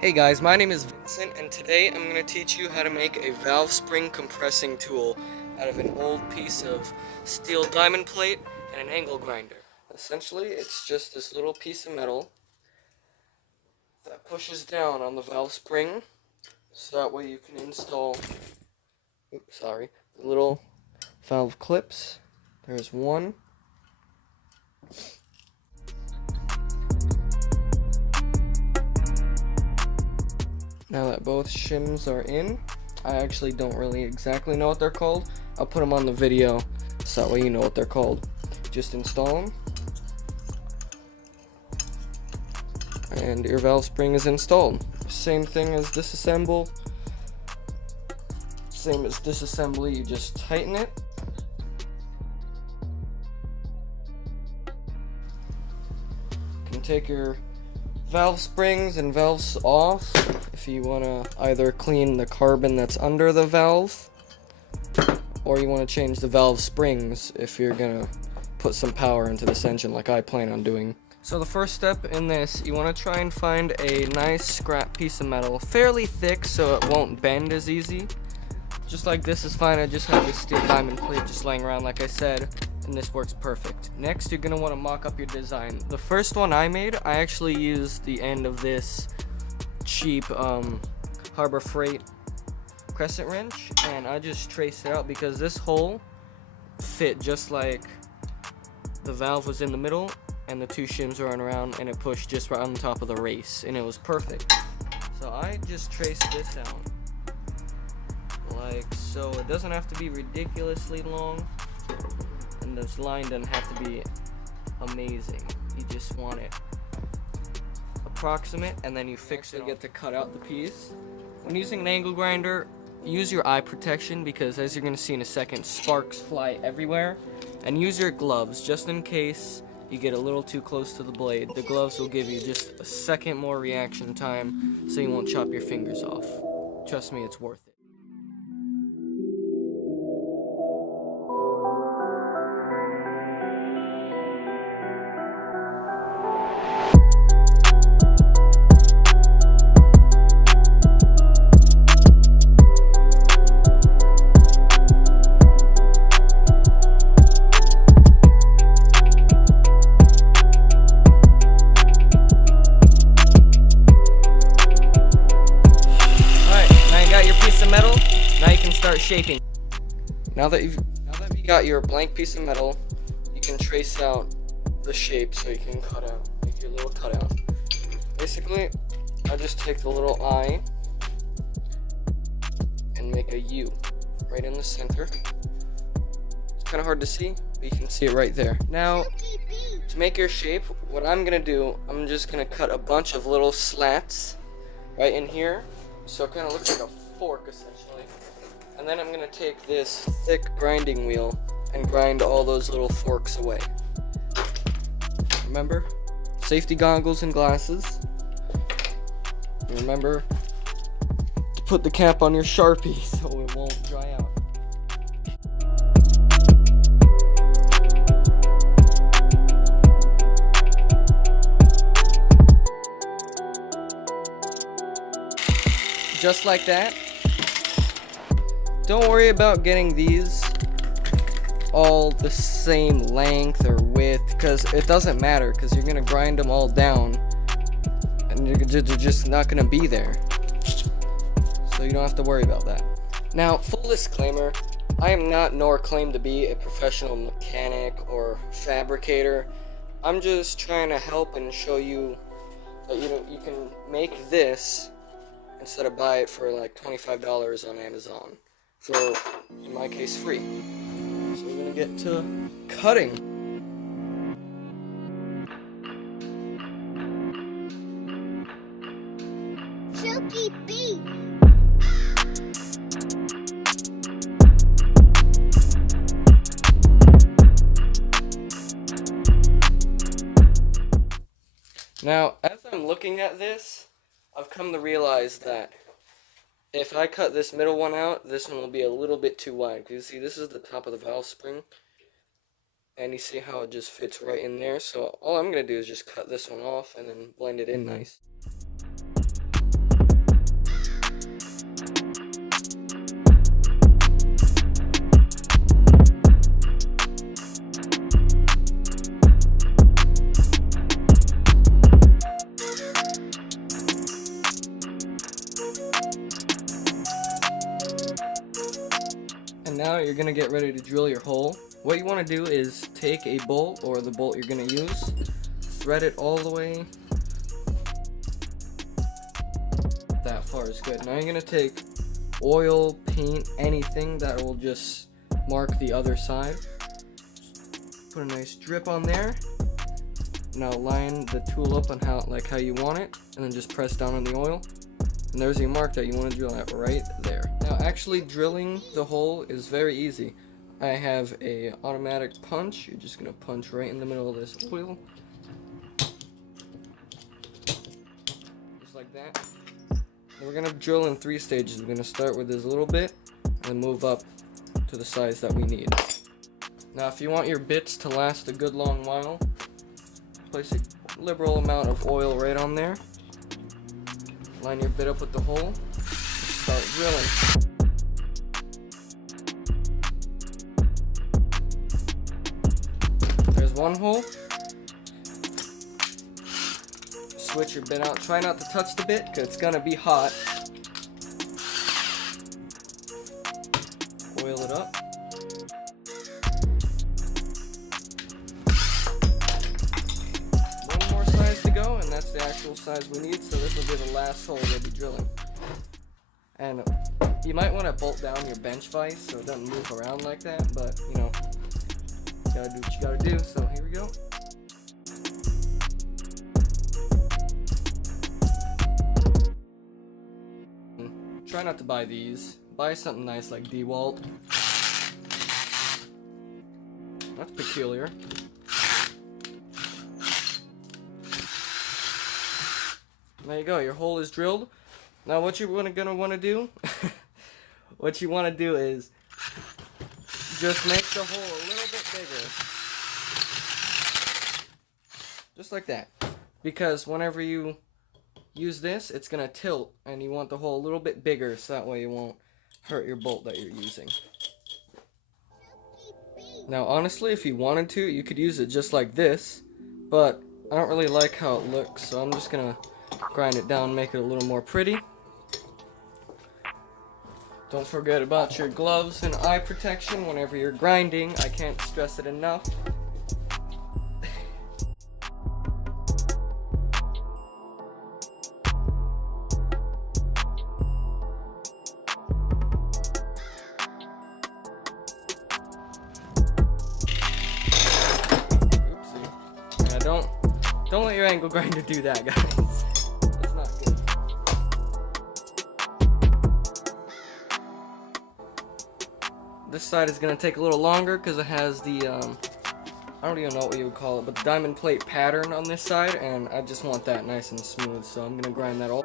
Hey guys, my name is Vincent and today I'm going to teach you how to make a valve spring compressing tool out of an old piece of steel diamond plate and an angle grinder. Essentially, it's just this little piece of metal that pushes down on the valve spring so that way you can install, the little valve clips. There's one. Now that both shims are in, I actually don't really exactly know what they're called. I'll put them on the video so that way you know what they're called. Just install them. And your valve spring is installed. Same thing as disassemble. Same as disassembly, you just tighten it. You can take your valve springs and valves off if you want to either clean the carbon that's under the valve, or you want to change the valve springs if you're going to put some power into this engine like I plan on doing. So the first step in this, you want to try and find a nice scrap piece of metal, fairly thick so it won't bend as easy. Just like this is fine. I just have this steel diamond plate just laying around like I said, and this works perfect. Next, you're going to want to mock up your design. The first one I made, I actually used the end of this cheap Harbor Freight crescent wrench, and I just traced it out because this hole fit just like the valve was in the middle and the two shims were around, and it pushed just right on the top of the race, and it was perfect. So I just traced this out like so. It doesn't have to be ridiculously long, and this line doesn't have to be amazing. You just want it approximate, and then you fix it. You get to cut out the piece. When using an angle grinder, use your eye protection because, as you're going to see in a second, sparks fly everywhere. And use your gloves just in case you get a little too close to the blade. The gloves will give you just a second more reaction time so you won't chop your fingers off. Trust me, it's worth it. Metal, now you can start shaping. Now that you got your blank piece of metal, you can trace out the shape so you can make your little cutout. Basically, I just take the little eye and make a U right in the center. It's kind of hard to see, but you can see it right there. Now, to make your shape, what I'm gonna do, I'm just gonna cut a bunch of little slats right in here, so it kind of looks like a fork essentially. And then I'm gonna take this thick grinding wheel and grind all those little forks away. Remember, safety goggles and glasses. And remember to put the cap on your Sharpie so it won't dry out. Just like that. Don't worry about getting these all the same length or width, because it doesn't matter, because you're going to grind them all down and they're just not going to be there. So you don't have to worry about that. Now, full disclaimer, I am not nor claim to be a professional mechanic or fabricator. I'm just trying to help and show you that you can make this instead of buy it for like $25 on Amazon. For, in my case, free. So we're gonna get to cutting. Silky beat. Now, as I'm looking at this, I've come to realize that if I cut this middle one out, this one will be a little bit too wide. Because you see, this is the top of the valve spring. And you see how it just fits right in there. So all I'm going to do is just cut this one off and then blend it in nice. now you're gonna get ready to drill your hole. What you want to do is take a bolt, or the bolt you're gonna use, thread it all the way. That far is good. Now you're gonna take oil, paint, anything that will just mark the other side. Put a nice drip on there. Now line the tool up on how you want it, and then just press down on the oil. And there's your mark that you want to drill at right there. Now actually drilling the hole is very easy. I have a automatic punch. You're just gonna punch right in the middle of this oil. Just like that. And we're gonna drill in 3 stages. We're gonna start with this little bit and move up to the size that we need. Now if you want your bits to last a good long while, place a liberal amount of oil right on there. Line your bit up with the hole. Start drilling. There's one hole. Switch your bit out. Try not to touch the bit because it's gonna be hot. Oil it up. One more size to go, and that's the actual size we need, so this will be the last hole we'll be drilling. And you might want to bolt down your bench vise so it doesn't move around like that, but you know, you gotta do what you gotta do, so here we go. Try not to buy these. Buy something nice like DeWalt. That's peculiar. There you go, your hole is drilled. Now what you're gonna want to do, what you want to do is just make the hole a little bit bigger. Just like that. Because whenever you use this, it's gonna tilt, and you want the hole a little bit bigger so that way you won't hurt your bolt that you're using. Now honestly, if you wanted to, you could use it just like this, but I don't really like how it looks, so I'm just gonna grind it down, make it a little more pretty. Don't forget about your gloves and eye protection whenever you're grinding. I can't stress it enough. Oopsie. Yeah, don't let your angle grinder do that, guys. That's not good. This side is going to take a little longer because it has the, I don't even know what you would call it, but the diamond plate pattern on this side, and I just want that nice and smooth, so I'm going to grind that all.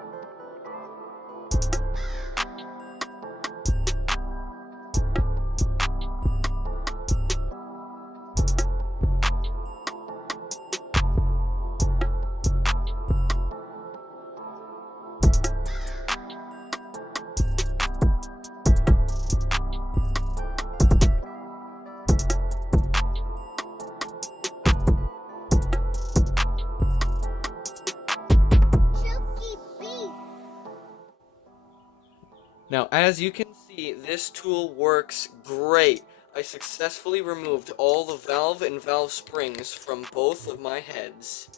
Now, as you can see, this tool works great. I successfully removed all the valve and valve springs from both of my heads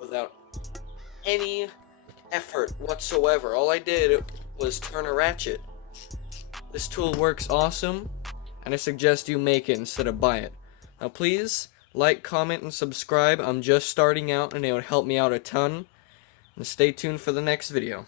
without any effort whatsoever. All I did was turn a ratchet. This tool works awesome, and I suggest you make it instead of buy it. Now please, like, comment, and subscribe. I'm just starting out, and it would help me out a ton. And stay tuned for the next video.